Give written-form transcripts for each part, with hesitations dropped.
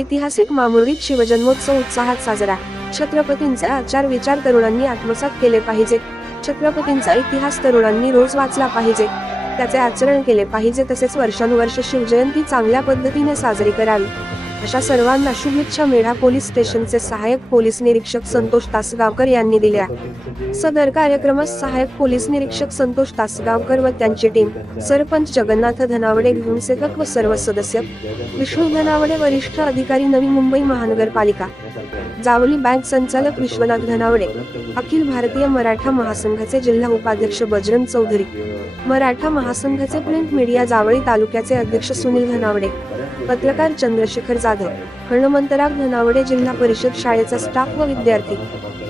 ऐतिहासिक मामुर्डीत शिवजन्मोत्सव उत्साहात साजरा। छत्रपतींचे आचार विचार तरुणांनी आत्मसात केले पाहिजे। छत्रपतींचा इतिहास तरुणांनी रोज वाचला पाहिजे, त्याचे आचरण केले पाहिजे, तसेच वर्षानुवर्ष शिवजयंती चांगल्या पद्धतीने साजरी करावी, अशा सर्वांना शुभेच्छा मेढा पोलीस स्टेशनचे सहाय्यक पोलीस निरीक्षक संतोष तासगावकर यांनी दिल्या। सदर कार्यक्रमास सहाय्यक पोलीस निरीक्षक संतोष तासगावकर व त्यांची टीम, सरपंच जगन्नाथ धनावडे, गृहसेवक व सर्व सदस्य, विष्णू धनावडे, वरिष्ठ अधिकारी, नवी मुंबई महानगरपालिका, जावली बँक संचालक विश्वनाथ धनावडे, अखिल भारतीय मराठा महासंघाचे जिल्हा उपाध्यक्ष बजरंग चौधरी, मराठा महासंघाचे प्रिंट मीडिया जावळी तालुक्याचे अध्यक्ष सुनील धनावडे, पत्रकार चंद्रशेखर जाधव, हनुमंतराव धनावडे, जिल्हा परिषद शाळेचा स्टाफ व विद्यार्थी,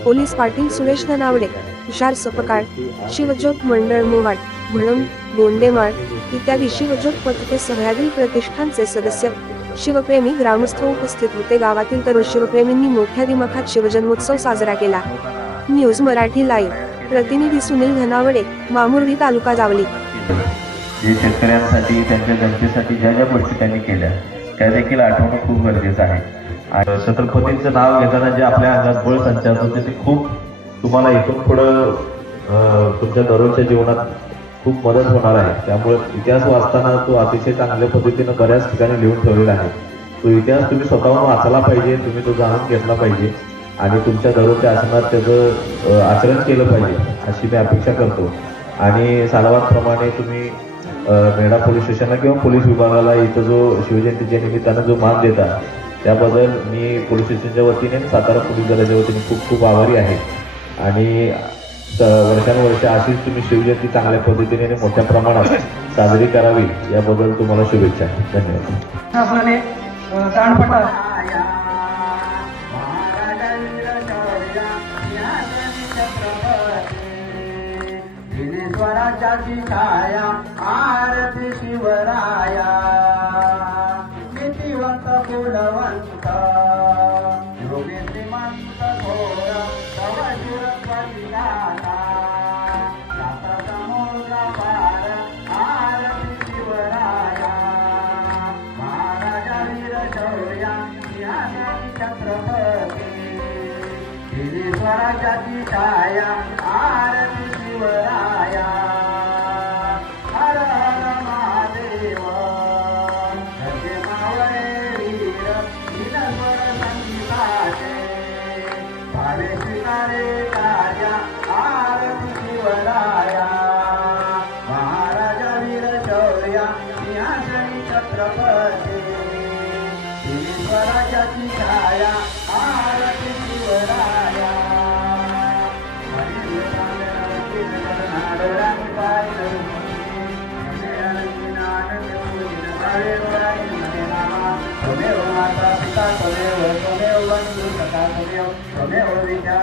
पोलीस पाटील सुरेश धनावडे, तुषार सपकाळ, शिवज्योत मंडळ मुवाड, म्हणून गोंडेमाळ इत्यादी शिवज्योत पथके सह्याद्री प्रतिष्ठानचे सदस्य, शिवप्रेमी ग्रामस्थ उपस्थित होते। गावातील तरुण शिवप्रेमींनी मोठ्या दिमाखात शिवजन्मोत्सव साजरा केला। न्यूज मराठी लाईव्ह, प्रतिनिधी सुनील धनावडे, मामुर्डी तालुका जावली। जे शेतकऱ्यांसाठी त्यांच्या जनतेसाठी ज्या ज्या गोष्टी त्यांनी केल्या त्या देखील आठवणं खूप गरजेचं आहे। आणि छत्रपतींचं नाव घेताना जे आपल्या अंगात बळ संचारतं ते खूप तुम्हाला इथून पुढं तुमच्या दररोजच्या जीवनात खूप मदत होणार आहे। त्यामुळे इतिहास वाचताना तो अतिशय चांगल्या पद्धतीनं बऱ्याच ठिकाणी लिहून ठेवलेला आहे। तो इतिहास तुम्ही स्वतःहून वाचला पाहिजे, तुम्ही तो जाणून घेतला पाहिजे आणि तुमच्या दररोजच्या आचरणात त्याचं आचरण केलं पाहिजे अशी मी अपेक्षा करतो। आणि सालावादप्रमाणे तुम्ही मेढा पोलीस स्टेशनला किंवा पोलीस विभागाला इथं जो शिवजयंतीच्या निमित्तानं जो मान देता त्याबद्दल मी पोलीस स्टेशनच्या वतीने सातारा पोलीस दलाच्या वतीने खूप खूप आभारी आहे। आणि वर्षानुवर्ष अशीच तुम्ही शिवजयंती चांगल्या पद्धतीने आणि मोठ्या प्रमाणात साजरी करावी याबद्दल तुम्हाला शुभेच्छा। धन्यवाद। स्वराज्याची छाया आरती शिवराया, नीतिवंत कुलवंत योगी श्रीमंत थोर कवशूर पतिनाथा, साता समुद्र पार आरती शिवराया, महाराजा वीर शौर्या सिंहासनी छत्रपती, दिली स्वराज्याची छाया आरती शिवराया, हर हर महादेव, सत्य मावळे वीर दिनस्वर संगीताचे, भावे स्वीकारे कार्या आरती शिवराया, महाराजा वीर शौर्या सिंहासनी छत्रपती, दिली स्वराज्याची छाया आरती शिवराया, त्वमेव माता पिता त्वमेव बंधु सखा त्वमेव विद्या